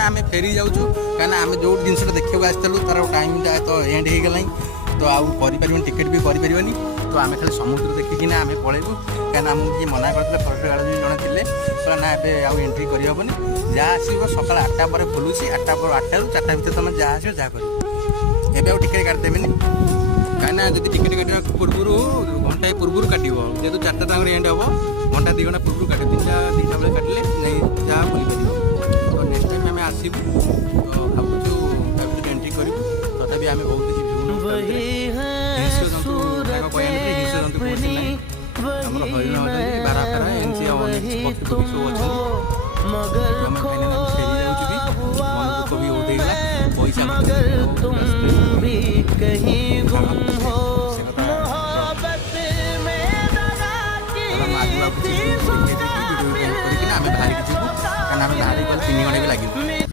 ना आम फेरी जाऊँ कहीं आम जो जिनसा देखा आसलु तार टाइम तो एंड हो गला तो आउ टिकेट भी करें तो आम खाली समुद्र देखिकिना आम पलैबू कहीं आमको किए मना करते फरेस्ट गार्ड भी जड़े थे ना ए आउ एंट्री करहबनी जहाँ आसो सका 8टा पर खोलूँ 8टा पर 8टा 4टा भितर तुम जहाँ आसो जहाँ कर एवं टिकेट काटिदेवेनि कहीं जब टिकेट काटा पूर्व घंटाए पूर्व काटो जेहतु 4टा टाइम एंड हम घंटा 2 घंटा पूर्व काटे 2टा बेले काटिले नहीं जहाँ खोल पार तो नेक्स्ट टाइम आम आसबू तो भावुँ एंट्री करूँ तथापि आम बहुत किसी हिंस्र जंतु हिंस्र जंतु कौन आमर हरिण अच्छे बाराफारा एनसी पक्षी पक्षी सब अच्छे आम फेरी जाऊँ भी मन दुख भी उठेगा पैसा